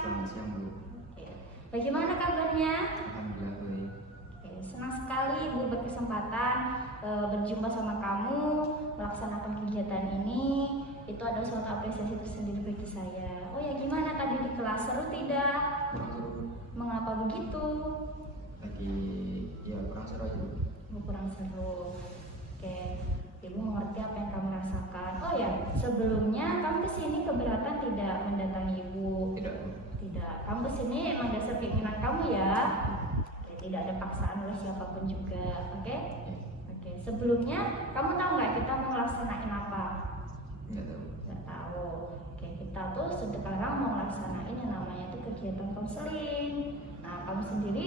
Selamat siang, Bu. Oke. Bagaimana kabarnya? Alhamdulillah baik. Oke, senang sekali Ibu berkesempatan berjumpa sama kamu melaksanakan kegiatan ini. Itu adalah suatu apresiasi tersendiri bagi saya. Oh ya, gimana tadi di kelas, seru tidak? Kurang seru. Mengapa begitu? Lagi ya kurang seru aja, Bu. Kurang seru. Oke, Ibu mengerti apa yang kamu rasakan. Oh ya, sebelumnya kamu kesini keberatan tidak mendatangi Ibu? Tidak, Bu. Tidak. Kamu kesini emang dasar keinginan kamu ya? Oke, tidak ada paksaan oleh siapapun juga. Oke? Ya, Oke. Sebelumnya kamu tahu nggak kita mau ngelaksanain apa? enggak tahu. Nggak tahu. Oke, kita tuh sekarang mau ngelaksanain yang namanya tuh kegiatan konseling. Nah, kamu sendiri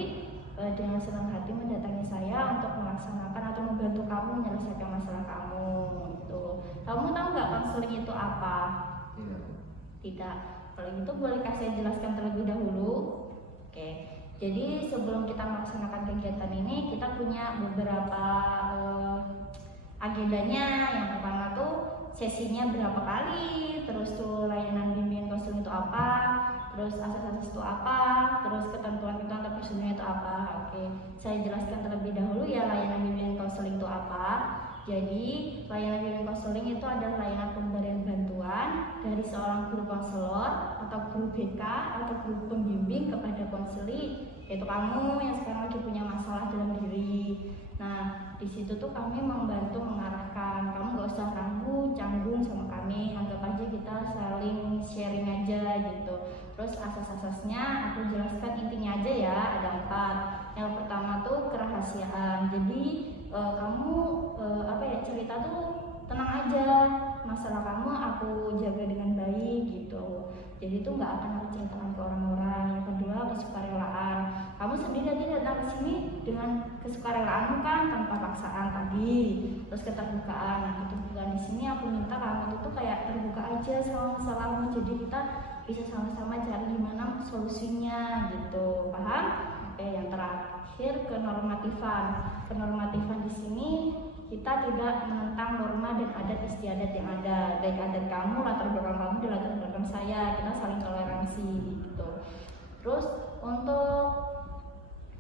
dengan senang hati mendatangi saya untuk melaksanakan atau membantu kamu menyelesaikan masalah kamu. Gitu. Kamu tahu nggak konseling itu apa? Tidak, Bu. Tidak. Kalau gitu boleh saya jelaskan terlebih dahulu. Oke. Jadi sebelum kita melaksanakan kegiatan ini, kita punya beberapa agendanya. Yang pertama tuh sesinya berapa kali, terus tuh layanan bimbingan konseling itu apa, terus asas-asas itu apa, terus ketentuan-ketentuan atau prosedurnya itu apa. Oke, saya jelaskan terlebih dahulu ya layanan bimbingan konseling itu apa. Jadi layanan bimbingan konseling itu adalah layanan pemberian bantuan dari seorang guru konselor atau guru BK atau guru pembimbing kepada konseli, yaitu kamu yang sekarang lagi punya masalah dalam diri. Nah, di situ tuh kami membantu mengarahkan, kamu gak usah ragu, canggung sama kami, anggap aja kita saling sharing aja gitu. Terus asas-asasnya aku jelaskan intinya aja ya, ada 4. Yang pertama tuh kerahasiaan. Jadi kamu cerita tuh tenang aja, masalah kamu aku jaga dengan baik gitu. Jadi itu nggak akan aku ceritakan ke orang-orang. Yang kedua kesukarelaan. Kamu sendiri tadi datang ke sini dengan kesukarelaanmu kan, tanpa paksaan tadi. Terus keterbukaan. Nah, keterbukaan di sini aku minta kamu itu kayak terbuka aja sama masalahmu. Jadi kita bisa sama-sama cari gimana solusinya gitu. Paham? Oke, yang terakhir kenormatifan. Kenormatifan di sini kita tidak menentang norma dan adat istiadat yang ada, baik adat kamu, latar belakang kamu, dan latar belakang saya. Kita saling toleransi gitu. Terus untuk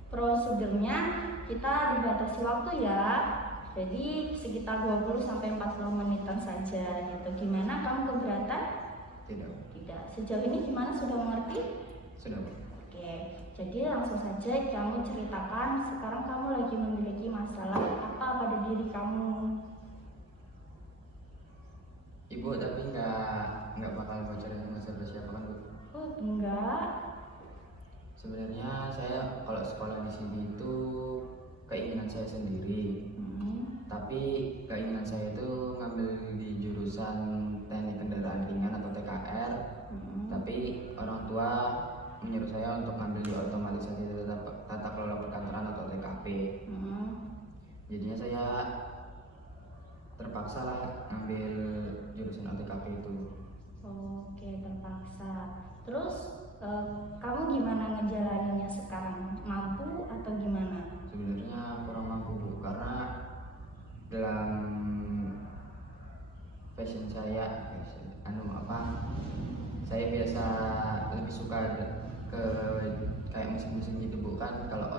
prosedurnya kita dibatasi waktu ya. Jadi sekitar 20-40 menitan saja gitu. Gimana, kamu keberatan? Tidak. Tidak. Sejauh ini gimana, sudah mengerti? Sudah, Bu. Oke, jadi langsung saja kamu ceritakan sekarang kamu lagi memiliki masalah apa pada diri kamu. Ibu tapi nggak bakal bocorin masalah siapa kan, Bu? Oh, enggak. Sebenarnya saya kalau sekolah di sini itu keinginan saya sendiri. Tapi keinginan saya itu ngambil di jurusan teknik kendaraan ringan atau TKR. Tapi orang tua menyuruh saya untuk ngambil di otomatisasi tata kelola perkantoran atau TKP. Jadinya saya terpaksa lah ngambil jurusan OTKP itu. Oke, terpaksa. Terus kamu gimana ngejalaninnya sekarang? Mampu atau gimana? Sebenarnya kurang mampu, Bu, karena dalam fashion saya saya biasa lebih suka ke kayak mesin-mesin gitu, bukan kalau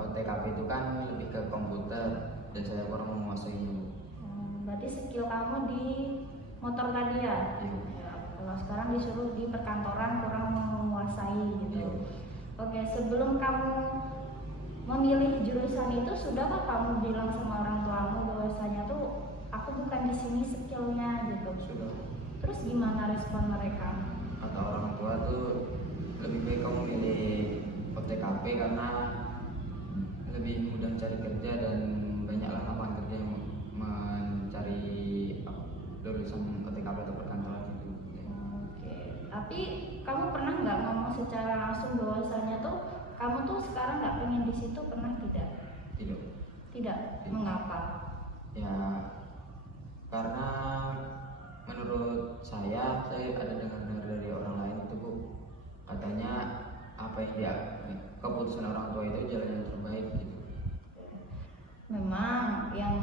OTKP itu kan lebih ke komputer dan saya kurang menguasai itu. Berarti skill kamu di motor tadi ya? Iya. Ya, kalau sekarang disuruh di perkantoran kurang menguasai gitu. Iya. Oke, sebelum kamu memilih jurusan itu, sudahkah kamu bilang sama orang tuamu bahwasanya tuh aku bukan di sini skillnya gitu? Sudah. Terus gimana respon mereka? Kata orang tua tuh lebih baik kamu milih OTKP karena lebih mudah cari kerja dan banyaklah lapangan kerja yang mencari lulusan OTKP atau perkantoran itu. Oke, tapi kamu pernah nggak ngomong secara langsung bahwasanya tuh kamu tuh sekarang nggak pengen di situ, pernah tidak? Tidak. Tidak. Mengapa? Ya karena menurut saya ada dengar dari orang lain itu, Bu, katanya apa yang dia keputusan orang tua itu jalan yang terbaik gitu. Memang yang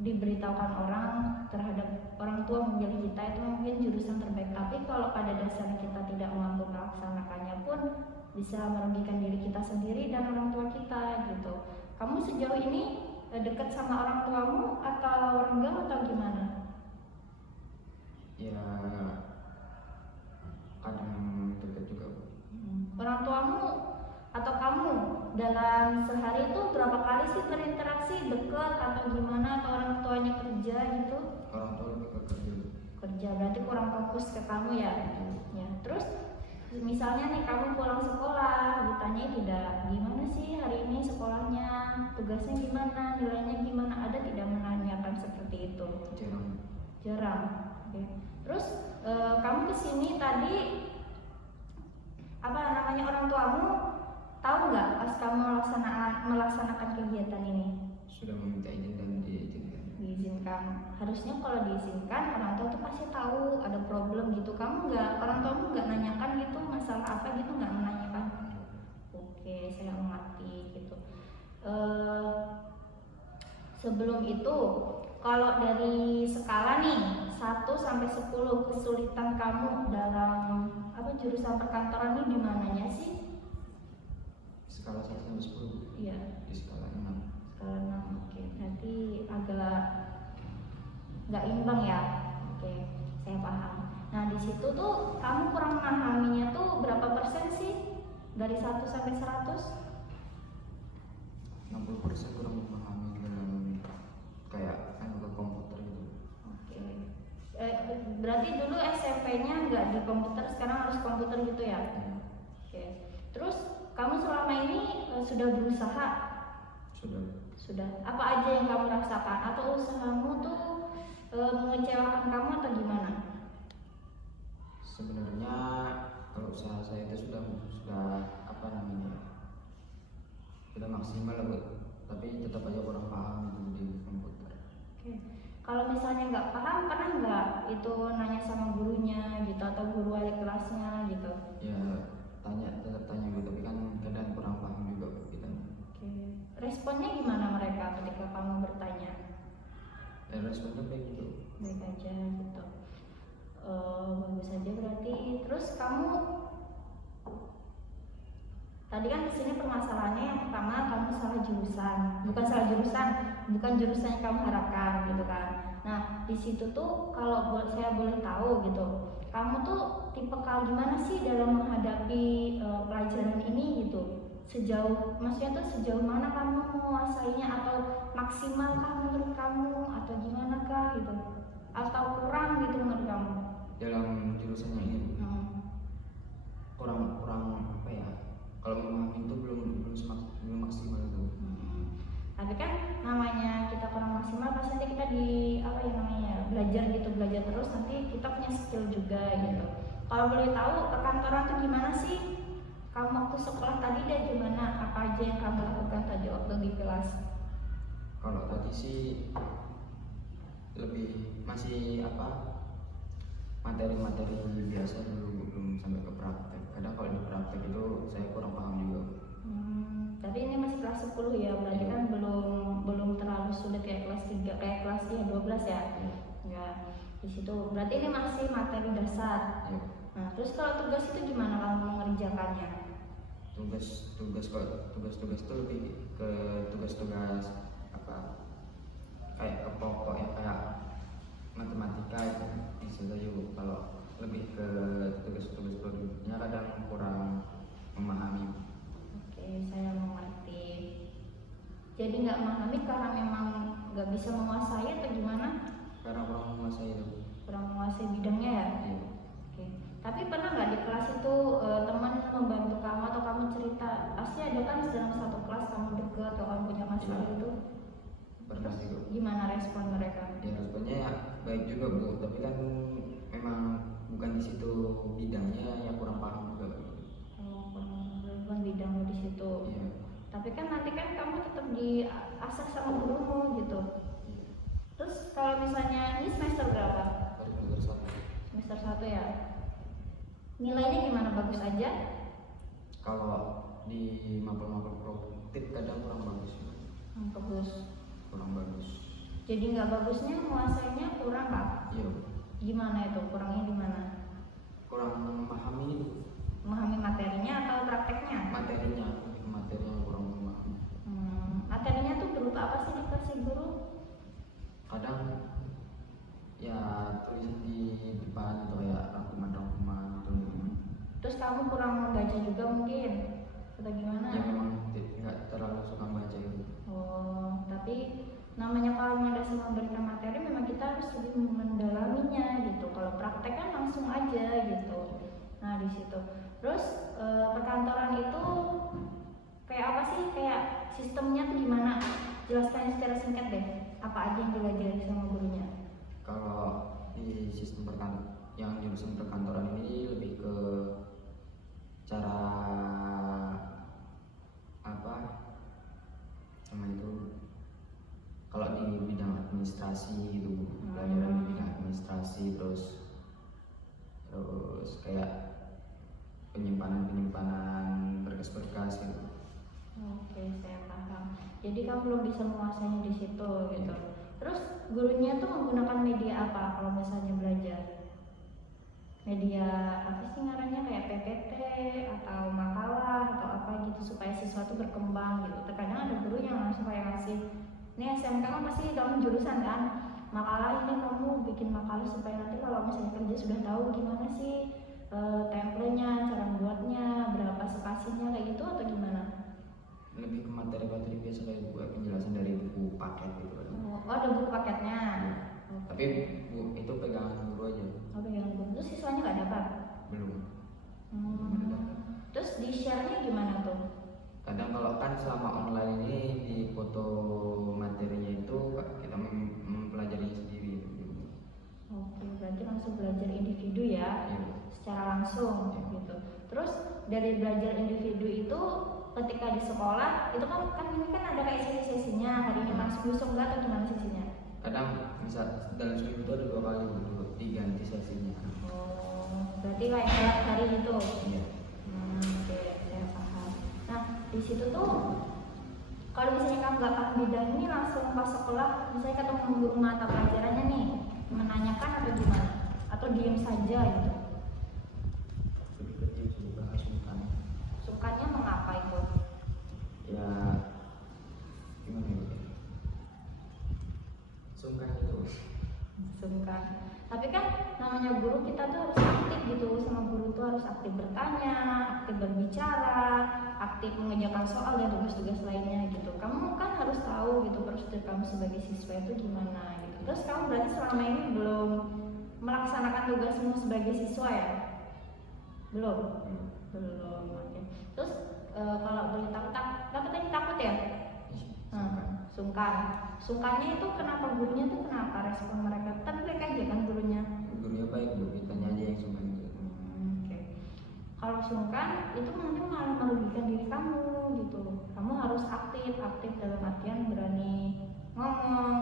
diberitahukan orang terhadap orang tua memilih kita itu mungkin jurusan terbaik, tapi kalau pada dasarnya kita tidak mampu melaksanakannya pun bisa merugikan diri kita sendiri dan orang tua kita gitu. Kamu sejauh ini dekat sama orang tuamu atau renggang atau gimana? Ya kadang dekat juga Bu. Orang tuamu atau kamu dalam sehari itu berapa kali sih berinteraksi, dekat atau gimana, atau orang tuanya kerja gitu? Orang tua lebih ke kerja Bu. Kerja berarti kurang fokus ke kamu ya. Ya, terus misalnya nih kamu pulang sekolah, ditanya tidak gimana sih hari ini sekolahnya, tugasnya gimana, nilainya gimana, ada tidak menanyakan seperti itu? Jarang. Oke. Terus kamu kesini tadi apa namanya, orang tuamu tahu nggak pas kamu melaksanakan kegiatan ini? Sudah meminta izin dan diizinkan. Diizinkan. Harusnya kalau diizinkan orang tua tuh pasti tahu ada problem gitu. Kamu nggak, orang tuamu nggak nanyakan gitu masalah apa gitu, nggak menanyakan? Oke, saya mengerti gitu. Sebelum itu, kalau dari skala nih 1 sampai 10 kesulitan kamu dalam apa jurusan perkantoran ini di mananya sih? Skala 1 sampai 10. Iya. Di skala 6. Skala 6. Oke, berarti agak nggak imbang ya. Oke, saya paham. Nah, di situ tuh kamu kurang memahaminya tuh berapa persen sih? Dari 1 sampai 100? 60% kurang memahami dalam kayak ke komputer gitu. Oke. Berarti dulu SMP-nya nggak di komputer, sekarang harus komputer gitu ya? Oke. Terus kamu selama ini sudah berusaha? Sudah. Apa aja yang kamu rasakan? Atau usahamu tuh mengecewakan kamu atau gimana? Sebenarnya kalau usaha saya itu sudah apa namanya, sudah maksimal lah Bu, tapi tetap aja kurang paham gitu di komputer. Oke. Kalau misalnya nggak paham, pernah nggak itu nanya sama gurunya gitu atau guru wali kelasnya gitu? Ya tetap tanya gitu, tapi kan kadang kurang paham juga Bu kita. Oke. Responnya gimana mereka ketika kamu bertanya? Responnya kayak gitu. Baik aja gitu. Bagus aja berarti. Terus kamu tadi kan di sini permasalahannya yang pertama kamu salah jurusan, bukan jurusan yang kamu harapkan gitu kan. Nah di situ tuh kalau saya boleh tahu gitu, kamu tuh tipe gimana sih dalam menghadapi pelajaran ini gitu? Maksudnya tuh sejauh mana kamu menguasainya, atau maksimal kah menurut kamu, atau gimana kah gitu? Atau kurang gitu menurut kamu? Dalam jurusannya ini kurang apa ya? Kalau memahami itu belum maksimal itu. Tapi kan namanya kita kurang maksimal, pasti nanti kita belajar terus, nanti kita punya skill juga gitu. Kalau boleh tahu perkantoran tuh gimana sih? Kamu waktu sekolah tadi deh gimana? Apa aja yang kamu lakukan tadi waktu di kelas? Kalau tadi sih masih materi-materi biasa dulu, belum sampai ke praktek. Kadang kalau di praktek itu saya kurang paham juga. Tapi ini masih kelas 10 ya, berarti kan belum terlalu sulit kayak kelas 3, kayak kelas 12 ya. Ya, di situ berarti ini masih materi dasar. Ya. Nah, terus kalau tugas itu gimana kamu mengerjakannya? Tugas itu lebih ke tugas-tugas apa, kayak ke pokok ya, kayak matematika itu bisa juga. Kalau lebih ke tugas-tugas produknya kadang kurang memahami. Oke, saya mengerti. Jadi nggak memahami karena memang nggak bisa menguasai atau gimana? Karena kurang menguasai itu. Kurang menguasai bidangnya ya? Iya. Oke. Tapi pernah nggak di kelas itu teman membantu kamu atau kamu cerita? Pasti ada kan dalam satu kelas kamu deket atau kamu punya masalah itu? Pernah juga. Gimana respon mereka? Ya responnya ya baik juga Bu, tapi kan memang bukan di situ bidangnya, yang kurang paham juga. Bukan bidangmu di situ. Iya. Tapi kan nanti kan kamu tetap diasah sama gurumu gitu. Terus kalau misalnya ini semester berapa? Dari semester 1. Semester 1 ya. Nilainya gimana, bagus aja? Kalau di mapel-mapel produktif kadang kurang bagus. Bagus. Kurang bagus. Jadi nggak bagusnya menguasainya kurang Kak? Iya, Gimana itu? Kurangnya di mana? kurang memahami itu Memahami materinya atau prakteknya? materinya, materinya kurang memahami. Materinya tuh berupa apa sih dikasih guru? Kadang ya tulisan di depan atau ya rangkuman-rangkuman atau Terus kamu kurang membaca juga mungkin? Atau gimana? ya memang nggak terlalu suka baca itu. Oh, tapi namanya kalau dasar memberikan materi memang kita harus lebih mendalaminya gitu. Kalau praktek kan langsung aja gitu. Nah di situ. Terus perkantoran itu kayak apa sih? Kayak sistemnya tuh gimana? Jelaskan secara singkat deh. Apa aja yang dilajari sama gurunya? Kalau di sistem yang jurusan perkantoran ini lebih ke cara apa sama itu, kalau di bidang administrasi gitu, pelajaran di bidang administrasi, terus kayak penyimpanan berkas-berkas gitu. Oke, saya paham. Jadi kamu belum bisa menguasainya di situ gitu. Terus gurunya tuh menggunakan media apa kalau misalnya belajar? Media apa sih ngarannya, kayak PPT atau makalah atau apa gitu supaya siswa tuh berkembang gitu. Terkadang ada guru yang langsung kayak ngasih, ini SMK kan pasti dalam jurusan kan, makalah ini kamu bikin makalah supaya nanti kalau misalnya kerja sudah tahu gimana sih template-nya, cara buatnya, berapa spasinya kayak gitu atau gimana? Lebih ke materi-materi biasa kayak buat penjelasan dari buku paket gitu kan. Oh, ada buku paketnya. Tapi itu pegangan guru aja. Oh, pegangan guru. Terus siswanya nggak dapat? Belum. Terus di share-nya gimana tuh? Kadang kalau kan selama online ini di foto materinya itu kita mempelajari sendiri gitu. Oke, berarti langsung belajar individu ya, Iya. secara langsung gitu. Terus dari belajar individu itu ketika di sekolah itu kan ini kan ada kayak sesi-sesinya, hari ini langsung besok enggak atau gimana sesinya? Kadang bisa dalam seminggu itu ada 2 kali gitu, diganti sesinya. Oh, berarti kayak tiap hari itu. Iya. Oke, saya paham. Nah, di situ tuh kalau misalnya kamu nggak paham bidang ini langsung pas sekolah, misalnya ketemu guru mata pelajarannya nih, menanyakan atau gimana? Atau diem saja gitu? Lebih ke dia juga sungkan. Sukanya mengapa itu? Ya gimana ya? Sungkan itu. Sungkan. Tapi kan namanya guru kita tuh harus aktif gitu, sama guru tuh harus aktif bertanya, aktif berbicara, aktif mengerjakan soal dan tugas-tugas lainnya gitu. Kamu kan harus tahu gitu prosedur kamu sebagai siswa itu gimana gitu. Terus kamu berarti selama ini belum melaksanakan tugasmu sebagai siswa ya? Belum? Belum. Oke. Terus kalau boleh tahu, dapat tadi takut ya? Sungkan. Sungkannya itu kenapa, gurunya tuh kenapa respon mereka? Tapi baik aja kan gurunya? Gurunya baik, bu, kitanya aja yang sungkan gitu. Oke. Kalau sungkan itu nanti malah merugikan diri kamu gitu. Kamu harus aktif dalam artian berani ngomong,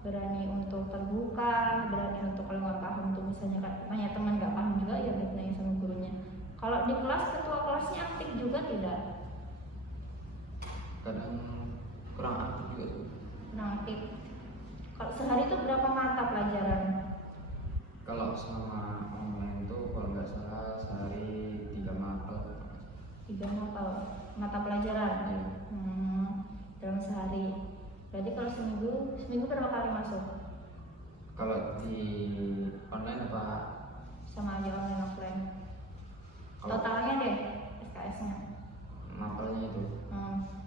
berani untuk terbuka, berani untuk kalau nggak paham tuh misalnya nanya teman nggak paham juga ya bertanya sama gurunya. Kalau di kelas ketua kelasnya aktif juga tidak? Kadang kurang aktif juga tuh. Kurang aktif. Kalau sehari itu berapa mata pelajaran? Kalau selama online itu kalau nggak salah sehari 3 mata. 3 mata pelajaran. Ya. Dalam sehari. Berarti kalau seminggu berapa kali masuk? Kalau di online apa? Sama aja online offline. Kalau Totalnya deh SKS-nya. mapelnya itu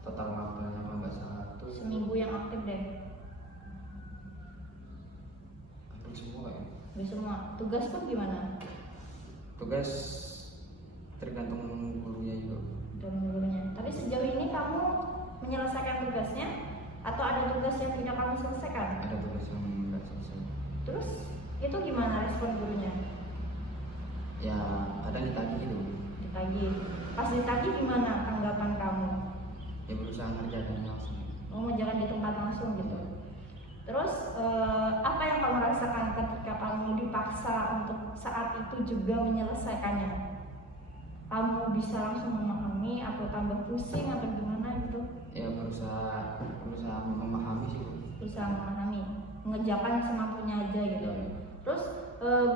total mapelnya kalau nggak salah tuh Seminggu yang aktif deh. hampir semua ya. Hampir semua. Tugas pun gimana? Tugas tergantung gurunya juga. Dari gurunya. Tapi sejauh ini kamu menyelesaikan tugasnya atau ada tugas yang tidak kamu selesaikan? Ada tugas yang nggak selesai. Terus itu gimana respon gurunya? Ya kadang ditagih gitu. Ditagih. Pas ditagih gimana tanggapan kamu? Ya berusaha ngerjakan langsung. Mau menjalan di tempat langsung gitu. Terus apa yang kamu rasakan ketika kamu dipaksa untuk saat itu juga menyelesaikannya? Kamu bisa langsung memahami atau tambah pusing atau gimana gitu? Ya berusaha memahami sih. Berusaha memahami. mengerjakan semampunya aja gitu. Terus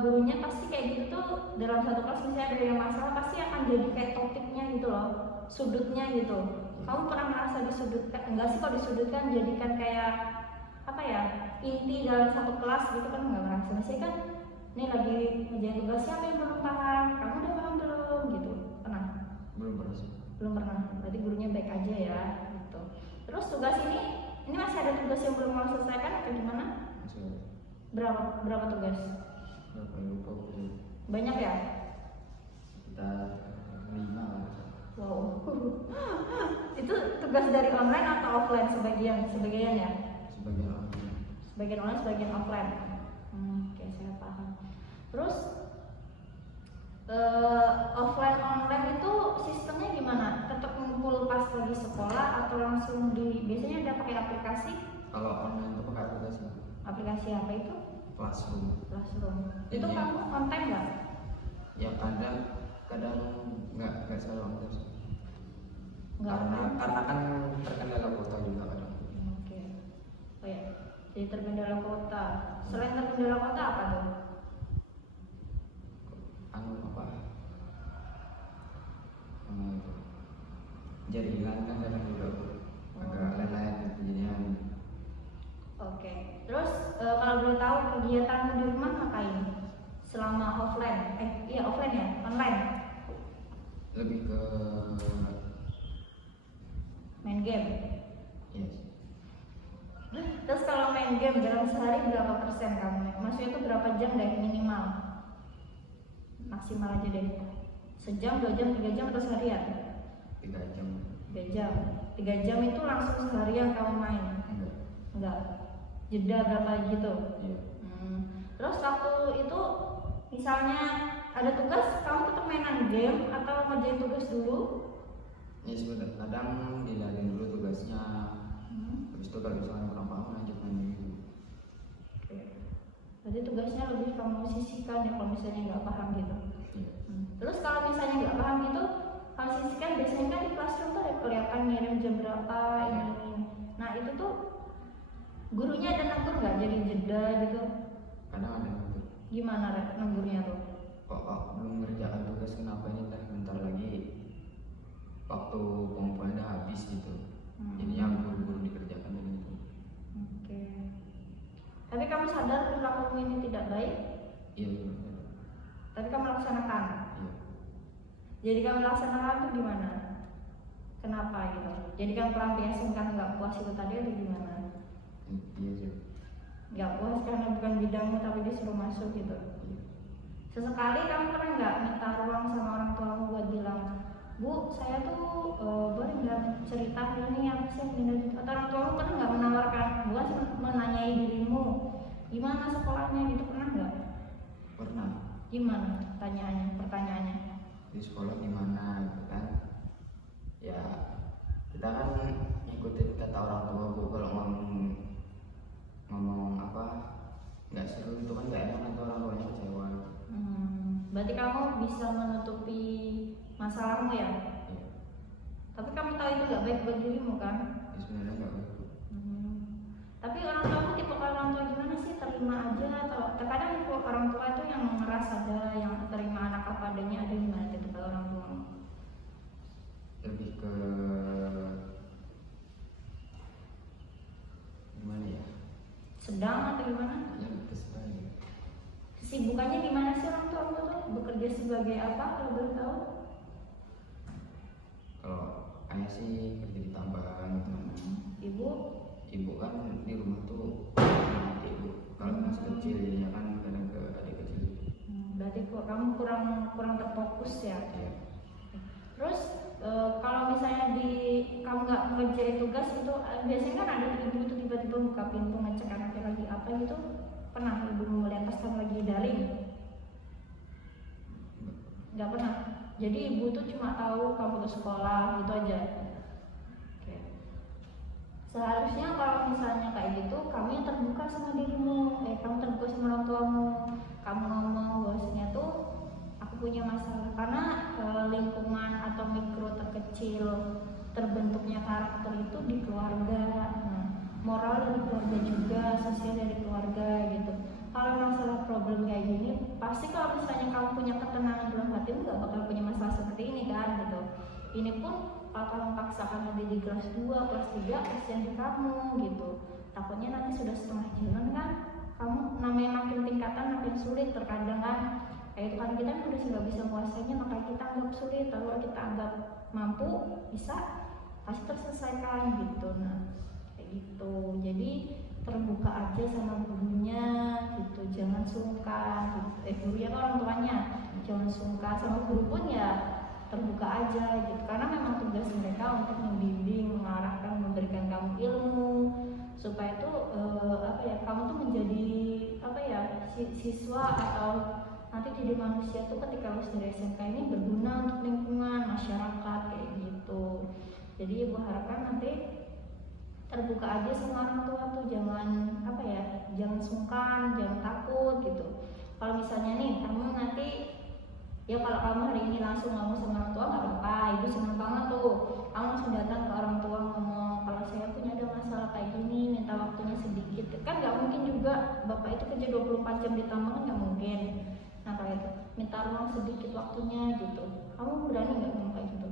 gurunya pasti kayak gitu tuh dalam satu kelas misalnya ada yang masalah pasti akan jadi kayak topiknya gitu loh, sudutnya gitu. Kamu pernah merasa disudutkan? Enggak sih, kalau disudutkan jadikan kayak apa ya, inti dalam satu kelas gitu kan, nggak merasa. Maksudnya kan ini lagi ngerjain tugas, siapa yang belum paham, kamu udah paham belum gitu, pernah? Belum pernah sih. Belum pernah, berarti gurunya baik aja ya gitu. Terus tugas ini masih ada tugas yang belum kamu selesaikan atau gimana? Masih ada. Berapa tugas? Berapa lupa aku. Banyak ya? Kita 5 lah. Wow. Itu tugas dari online atau offline? Sebagian ya? Sebagian orang. Sebagian online, sebagian offline. Oke, saya paham. Terus offline online itu sistemnya gimana? Tetap ngumpul pas lagi sekolah atau langsung biasanya ada pakai aplikasi? Kalau online itu pakai aplikasi. Aplikasi apa itu? Classroom. Itu Iya. kamu on time nggak? Ya kadang nggak selalu on time sih. Nggak on time? Karena kan terkendala kuota juga kadang. Oke. Oh ya, jadi terkendala kuota. Selain terkendala kuota apa tuh? Apa? Jaringan kan kadang juga agak lelet gitu jadinya. Oke. Terus kalau boleh tahu kegiatanmu di rumah ngapain? Selama offline? Offline ya? Online? Lebih ke Main game? yes. Terus kalau main game dalam sehari berapa persen kamu? Maksudnya itu berapa jam deh minimal? Maksimal aja deh. Sejam, 2 jam, 3 jam atau seharian? 3 jam. 3 jam. 3 jam itu langsung seharian kamu main? Enggak. Jeda berapa gitu? Iya. Terus waktu itu misalnya ada tugas, kamu tetap mainan game atau ngerjain tugas dulu? Ya sebentar, kadang dilalin dulu tugasnya. Habis itu kalau misalnya kurang paham lanjut main gitu. Oke. Berarti tugasnya lebih kamu sisihkan ya kalau misalnya nggak paham gitu. Iya. Terus kalau misalnya nggak paham gitu, kamu sisihkan biasanya kan di classroom tuh ada kelihatan ngirim jam berapa ini. Nah itu tuh gurunya ada negur nggak jadi jeda gitu? Kadang ada gitu. Gimana negurnya tuh? Kok belum ngerjakan tugas, kenapa ini teh bentar lagi waktu pengumpulan udah habis gitu. Jadi yang buru-buru dikerjakan dan gitu. Oke. Tapi kamu sadar perilakumu ini tidak baik? Iya benar. Tapi kamu laksanakan? Iya. Jadi kamu laksanakan tuh gimana? Kenapa gitu? Jadi kamu pelampiaskan nggak puas itu tadi atau gimana? Iya sih. Nggak puas karena bukan bidangmu tapi disuruh masuk gitu. Iya. Sesekali kamu pernah nggak minta ruang sama orang tuamu buat bilang, Bu, saya tuh boleh nggak cerita ini apa sih yang atau orang tuamu pernah nggak menawarkan, bukan cuma menanyai dirimu gimana sekolahnya gitu, pernah nggak? Pernah. Gimana pertanyaannya? Di sekolah gimana gitu kan? Ya kita kan ngikutin kata orang tua. Bu, kalau ngomong apa nggak seru itu kan nggak enak, nanti orang tuanya kecewa. Berarti kamu bisa menutupi masalahmu ya? Iya. Tapi kamu tahu itu nggak baik buat dirimu kan? Ya, sebenarnya nggak baik. Tapi orang tua tuh tipe orang tua gimana sih? Terima aja atau terkadang tipe orang tua itu yang ngeras ada, yang terima anak apa adanya, ada gimana tipe orang tua? Lebih ke gimana ya? Sedang atau gimana? Ya kesukaan. Kesibukannya gimana sih orang tua tuh? Bekerja sebagai apa kalau boleh tahu? Kalau ayah sih kerja di tambang gitu. Ibu kan di rumah tuh anak ibu. Kalau masih kecil ya kan kadang ke adik kecil. Berarti kamu kurang terfokus ya? Iya. Terus kalau misalnya kamu nggak ngerjain tugas itu biasanya kan ada ibu tuh tiba-tiba buka pintu ngecek anaknya lagi apa gitu, pernah ibu melihat pas kamu lagi daring? Nggak pernah. Jadi ibu tuh cuma tahu kamu ke sekolah gitu aja. Oke. Seharusnya kalau misalnya kayak gitu kamu yang terbuka sama dirimu, kamu terbuka sama orang tuamu, kamu ngomong bahwasanya tuh aku punya masalah karena lingkungan atau mikro terkecil terbentuknya karakter itu di keluarga. Nah, moral dari keluarga juga, sosial dari keluarga ini pun kalau kamu paksakan nanti di kelas 2, kelas 3, kasihan di kamu gitu. Takutnya nanti sudah setengah jalan kan, kamu namanya makin tingkatan makin sulit terkadang kan. Kayak itu kan kita udah nggak bisa menguasainya, maka kita anggap sulit. Kalau kita anggap mampu, bisa, pasti terselesaikan gitu. Nah kayak gitu. Jadi terbuka aja sama gurunya gitu, jangan sungkan gitu. Gurunya kan orang tuanya, jangan sungkan sama guru pun ya terbuka aja gitu, karena memang tugas mereka untuk membimbing, mengarahkan, memberikan kamu ilmu supaya itu kamu tuh menjadi siswa atau nanti jadi manusia tuh ketika lulus dari SMK ini berguna untuk lingkungan masyarakat kayak gitu. Jadi ibu harapkan nanti terbuka aja sama orang tua tuh, jangan sungkan, jangan takut gitu. Kalau misalnya nih kamu nanti ya, kalau kamu hari ini langsung ngomong sama orang tua nggak apa-apa, ibu senang banget tuh kamu langsung datang ke orang tua ngomong kalau saya punya ada masalah kayak gini, minta waktunya sedikit. Kan nggak mungkin juga bapak itu kerja 24 jam di tambang, kan nggak mungkin. Nah kayak itu minta ruang sedikit waktunya gitu, kamu berani nggak ngomong kayak gitu?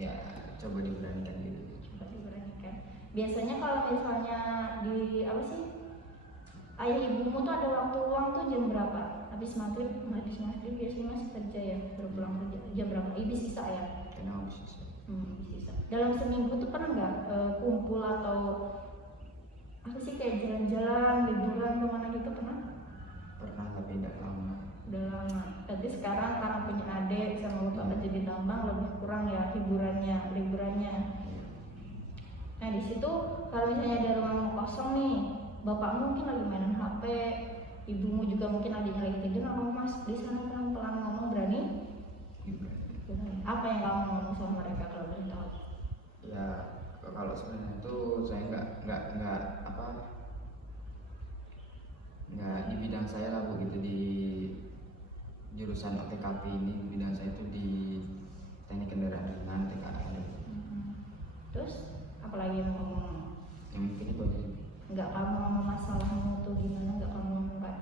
Ya coba diberanikan gitu. Biasanya kalau misalnya di ayah ibumu tuh ada waktu luang tuh jam berapa? Habis maghrib biasanya masih kerja ya, baru pulang kerja jam berapa? Ibu sisa ya? Kayaknya sisa. Sisa. Dalam seminggu tuh pernah nggak kumpul atau kayak jalan-jalan, liburan kemana gitu pernah? Pernah, tapi tidak lama. Udah lama. Berarti sekarang karena punya adik sama bapak kerja di tambang lebih kurang ya liburannya. Nah di situ kalau misalnya ada ruang kosong nih, bapakmu mungkin lagi mainan HP, ibumu juga mungkin lagi tidur, kamu mas di sana pelan-pelan ngomong, berani? Apa yang kamu ngomong sama mereka kalau boleh tahu? Ya kalau sebenarnya itu saya nggak di bidang saya lah begitu, di jurusan OTKP ini. Bidang saya itu di teknik kendaraan ringan, TKR. Terus apalagi yang ngomong? Yang mungkin itu aja. Nggak kamu ngomong masalahmu tuh gimana, nggak kamu ngomong kan?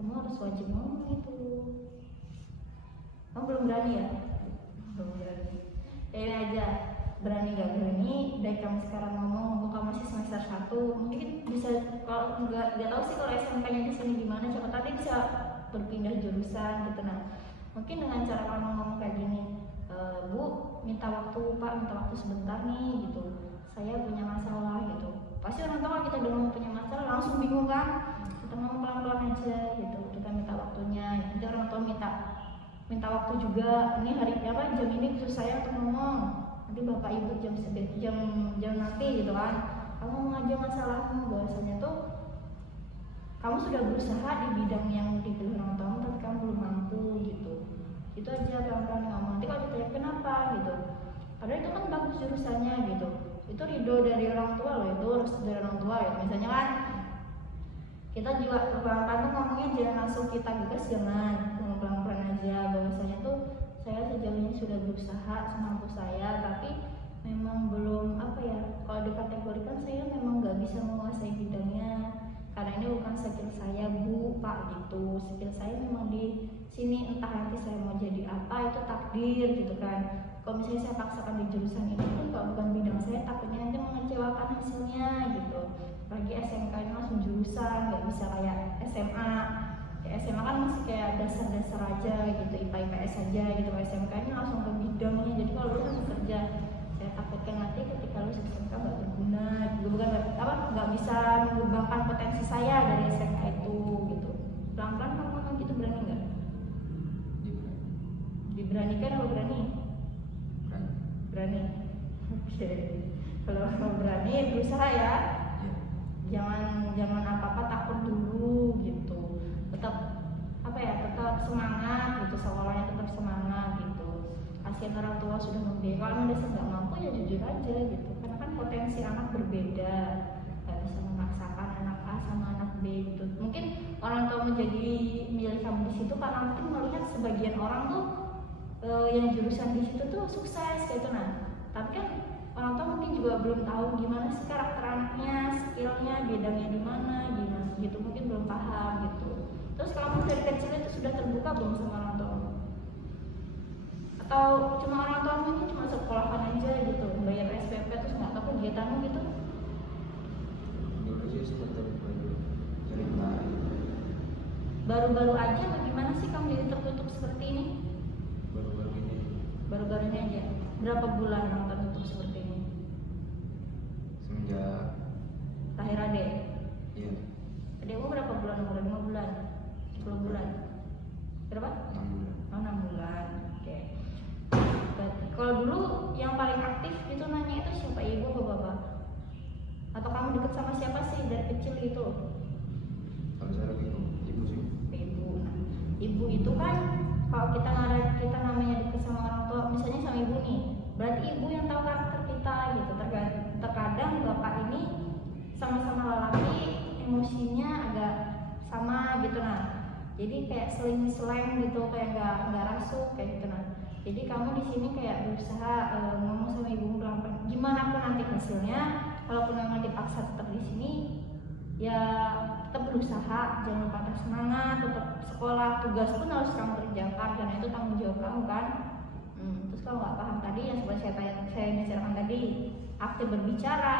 Kamu harus wajib ngomong itu. Kamu belum berani ya? Belum berani. Ini aja, berani nggak berani dari kamu sekarang ngomong kamu masih semester 1, mungkin bisa, kalau nggak tahu sih kalau SMK-nya di sini gimana, siapa tadi bisa berpindah jurusan gitu. Nah mungkin dengan cara kamu ngomong kayak gini, Bu minta waktu, Pak minta waktu sebentar nih gitu, saya punya masalah gitu. Pasti orang tua kita udah punya masalah langsung bingung kan, kita ngomong pelan-pelan aja gitu, kita minta waktunya. Nanti orang tua minta waktu juga, ini hari jam ini khusus saya untuk ngomong, nanti bapak ibu jam nanti gitu kan, kamu ngomong aja masalahmu, bahwasanya tuh kamu sudah berusaha di bidang yang dipilih orang tua tapi kamu belum mampu gitu. Itu aja pelan-pelan ngomong. Nanti kalau ditanya kenapa gitu, padahal itu kan bagus jurusannya gitu, itu ridho dari orang tua loh, itu harus dari orang tua gitu. Misalnya kan kita juga pelan-pelan tuh ngomongnya jangan langsung kita gas, jangan, pelan-pelan aja, bahwasanya tuh saya sejauh ini sudah berusaha semampu saya, tapi memang belum kalau dikategorikan saya memang nggak bisa menguasai bidangnya, karena ini bukan skill saya Bu, Pak gitu. Skill saya memang di sini, entah nanti saya mau jadi apa itu takdir gitu kan. Kalau misalnya saya paksakan di jurusan ini pun kalau bukan bidang saya, takutnya nanti mengecewakan hasilnya gitu. Lagi SMK ini langsung jurusan, nggak bisa kayak SMA. Ya, SMA kan masih kayak dasar-dasar aja gitu, IPA IPS aja gitu. SMK ini langsung ke bidangnya, jadi kalau lu langsung kerja, saya takutkan nanti ketika lu SMK nggak berguna juga, nggak bisa mengembangkan potensi saya dari SMK itu gitu. Pelan-pelan kamu ngomong gitu, berani nggak? Diberanikan atau berani? Berani. Oke. Kalau mau berani berusaha ya. Jangan apa-apa takut dulu gitu. Tetap semangat gitu, sekolahnya tetap semangat gitu. Kasihan orang tua sudah membiayai, kalau mereka nggak mampu ya jujur aja gitu, karena kan potensi anak berbeda, nggak bisa memaksakan anak A sama anak B gitu. Mungkin orang tua menjadi milih kamu di situ karena mungkin melihat sebagian orang tuh yang jurusan di situ tuh sukses gitu. Nah tapi kan orang tua mungkin juga belum tahu gimana sih karakter anaknya, skillnya, bidangnya di mana gitu, mungkin belum paham gitu. Terus kamu dari kecil itu sudah terbuka belum sama orang tua? Atau cuma orang tuamu ini cuma sekolahkan aja gitu, bayar SPP terus nggak tahu kegiatanmu gitu? Dulu sih sempat cerita. Baru-baru aja bagaimana sih kamu jadi tertutup seperti ini? Baru-baru ini Baru-baru ini aja. Berapa bulan kamu tertutup seperti ini? semenjak Lahir adek? iya Adekmu berapa bulan umurnya? 5 bulan? 10 bulan? Berapa? 6 bulan. Oh, 6 bulan. Oke. Kalau dulu yang paling aktif itu nanya itu siapa, ibu atau bapak? Atau kamu deket sama siapa sih dari kecil gitu? Kalau saya lebih ke ibu sih. Ibu. Nah, ibu itu kan kalau kita namanya deket sama orang tua, misalnya sama ibu nih, berarti ibu yang tahu karakter kita gitu. Terkadang bapak ini sama-sama lelaki, emosinya agak sama gitu nah. Jadi kayak seling-seleng gitu, kayak nggak rasuk kayak gitu nah. Jadi kamu di sini kayak berusaha ngomong sama ibu pelan-pelan. Gimana pun nanti hasilnya, kalaupun memang dipaksa tetap di sini, ya tetap berusaha, jangan patah semangat, tetap sekolah, tugas pun harus kamu kerjakan karena itu tanggung jawab kamu kan. Terus kalau nggak paham tadi yang seperti saya bicarakan tadi, aktif berbicara,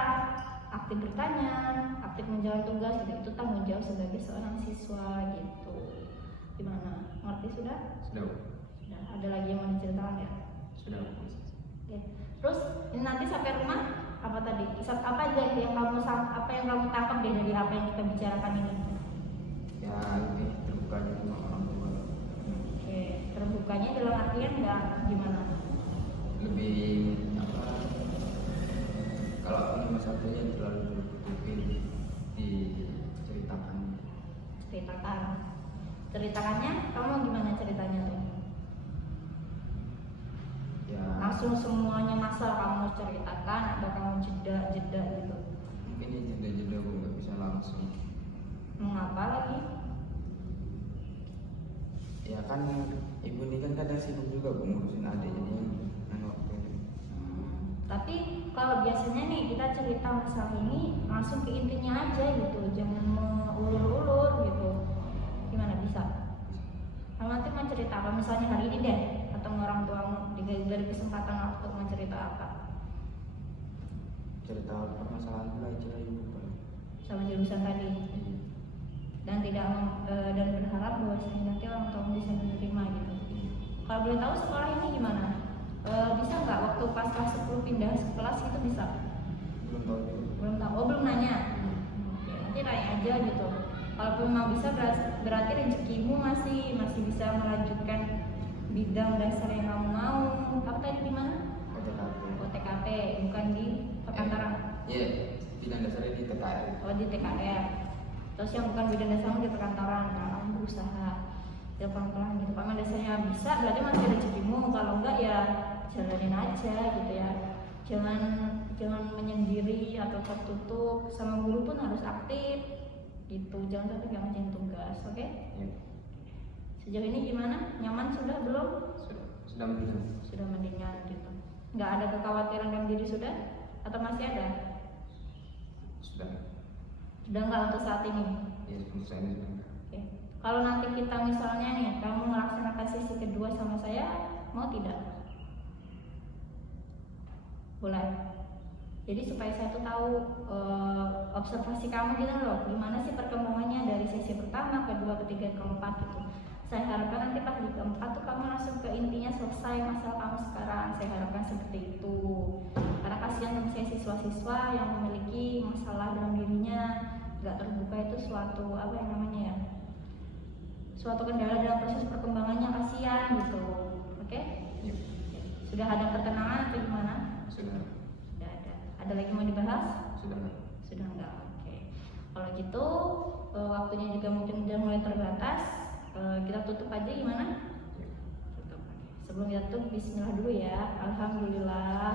aktif bertanya, aktif menjawab tugas, itu tanggung jawab sebagai seorang siswa gitu. Gimana? Ngerti sudah? Sudah. Sudah. Ada lagi yang mau diceritakan ya? Sudah. Oke. Terus ini nanti sampai rumah apa tadi? Apa aja yang kamu tangkap deh dari apa yang kita bicarakan ini? Ya lebih terbuka gitu sama orang tua. Oke. Terbukanya dalam artian nggak gimana? Lebih apa? Kalau aku nomor satunya terlalu berpikir diceritakan. Ceritakannya, kamu gimana ceritanya tuh? Ya Langsung semuanya masalah kamu ceritakan atau kamu jeda gitu? mungkin ini jeda-jeda aku nggak bisa langsung. Mengapa lagi? Ya kan ibu ini kan kadang sibuk juga bu ngurusin adik jadi waktu. Tapi kalau biasanya nih kita cerita masalah ini langsung ke intinya aja gitu, jangan mengulur-ulur gitu. Gimana bisa? Kamu nanti mau cerita apa? Misalnya hari ini deh, atau orang tuamu dari kesempatan waktu mau cerita apa? Cerita permasalahan belajar ibu pak. Sama jurusan tadi. Dan dan berharap bahwa nanti orang tua bisa menerima gitu. Kalau boleh tahu sekolah ini gimana? Bisa nggak waktu pas kelas 10 pindah kelas itu bisa? Belum tahu juga. Belum tahu. Oh belum nanya. Oke, nanti tanya aja gitu. Kalau memang bisa berarti rezekimu masih bisa melanjutkan bidang dasar yang kamu mau. Kamu tadi di mana? TKP, bukan di perkantoran. Iya, bidang dasarnya di TKR. Oh di TKR. Terus yang bukan bidang dasarmu di perkantoran, nah, kamu berusaha ya pelan-pelan gitu. Kalau dasarnya bisa, berarti masih rezekimu. Kalau enggak ya jalanin aja gitu ya. Jangan menyendiri atau tertutup. Sama guru pun harus aktif gitu. Jangan sampai nggak ngerjain tugas, oke? Ya. Sejauh ini gimana? Nyaman sudah belum? Sudah mendingan. Sudah mendingan gitu. Nggak ada kekhawatiran dalam diri sudah? Atau masih ada? Sudah. Sudah nggak untuk saat ini? Ya untuk saya ini sudah. Oke. Kalau nanti kita misalnya nih, kamu melaksanakan sesi kedua sama saya, mau tidak? Boleh. Jadi supaya saya tuh tahu observasi kamu gitu loh, gimana sih perkembangannya dari sesi pertama, kedua, ketiga, keempat gitu. Saya harapkan nanti pas di keempat tuh kamu langsung ke intinya, selesai masalah kamu sekarang. Saya harapkan seperti itu. Karena kasihan sama saya siswa-siswa yang memiliki masalah dalam dirinya nggak terbuka, itu suatu apa yang namanya ya, suatu kendala dalam proses perkembangannya, kasihan gitu. Oke? Ya. Sudah ada pertenangan atau gimana? Sudah. Sudah ada. Ada lagi mau dibahas? Sudah. Sudah enggak. Oke. Kalau gitu waktunya juga mungkin udah mulai terbatas. Kita tutup aja gimana? Ya. Tutup. Oke. Sebelum kita tutup, bismillah dulu ya. Alhamdulillah.